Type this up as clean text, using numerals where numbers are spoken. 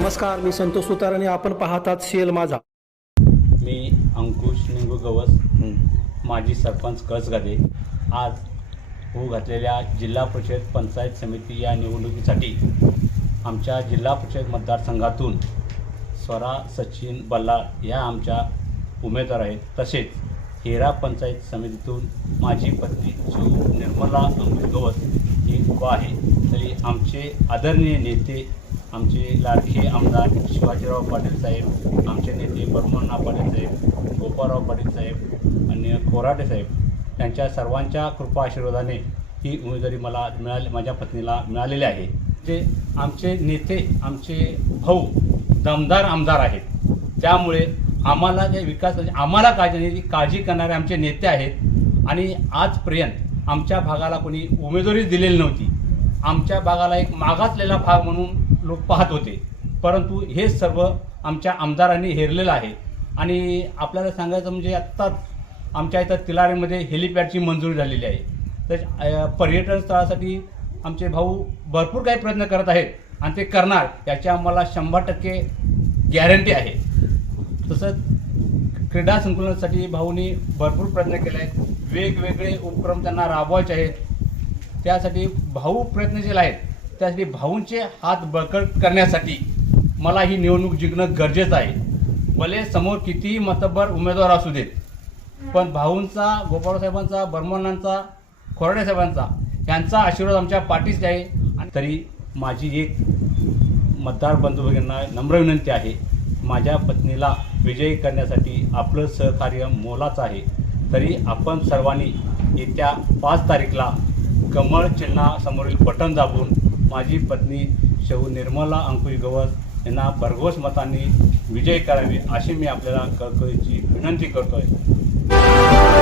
नमस्कार, मी संतोष सुतार आणि आपण पाहतात शेल माझा. मी अंकुश निंगू गवस, माजी सरपंच कळसगादे. आज होऊ घातलेल्या जिल्हा परिषद पंचायत समिती या निवडणुकीसाठी आमच्या जिल्हा परिषद मतदारसंघातून स्वरा सचिन बल्लाळ ह्या आमच्या उमेदवार आहेत. तसेच हेरा पंचायत समितीतून माझी पत्नी सौ निर्मला अंकुश गवस ही उभा आहे. तरी आमचे आदरणीय नेते, आमचे लाडके आमदार शिवाजीराव पाटील साहेब, आमचे नेते बर्मण्णा पाटील साहेब, गोपाळराव पाटील साहेब आणि कोराटे साहेब यांच्या सर्वांच्या कृपा आशीर्वादाने ही उमेदवारी मला माझ्या पत्नीला मिळालेली आहे. जे आमचे नेते, आमचे भाऊ दमदार आमदार आहेत, त्यामुळे आम्हाला जे विकासाची आम्हाला काळजी करणारे आमचे नेते आहेत. आणि आजपर्यंत आमच्या भागाला कोणी उमेदवारी दिलेली नव्हती. आमच्या भागाला एक मागासलेला भाग म्हणून लोक पाहत होते, परंतु हे सर्व आमच्या आमदारांनी हेरलेलं आहे. आणि आपल्याला सांगायचं म्हणजे आत्ताच आमच्या इथं तिलारीमध्ये हेलिपॅडची मंजुरी झालेली आहे. तर पर्यटन स्थळासाठी आमचे भाऊ भरपूर काही प्रयत्न करत आहेत आणि ते करणार याची आम्हाला 100% गॅरंटी आहे. तसंच क्रीडा संकुलनासाठी भाऊंनी भरपूर प्रयत्न केले आहेत. वेगवेगळे उपक्रम त्यांना राबवायचे आहेत. त्यासाठी भाऊ प्रयत्नशील आहेत. त्यासाठी भाऊंचे हात बळकट करण्यासाठी मला ही निवडणूक जिंकणं गरजेचं आहे. भले समोर कितीही मतभर उमेदवार असू देत, पण भाऊंचा, गोपाळसाहेबांचा, बर्मण्णांचा, खोराडे साहेबांचा यांचा आशीर्वाद आमच्या पाठीशी आहे. आणि तरी माझी एक मतदार बंधू भगिनींना नम्र विनंती आहे, माझ्या पत्नीला विजयी करण्यासाठी आपलं सहकार्य मोलाचं आहे. तरी आपण सर्वांनी येत्या 5 तारीखला कमळ चिन्हासमोरील बटन दाबून माझी पत्नी सौ निर्मला अंकुश गवस यांना भरघोस मतांनी विजयी करावे अशी मी आपल्याला कळकळीची विनंती करतो आहे.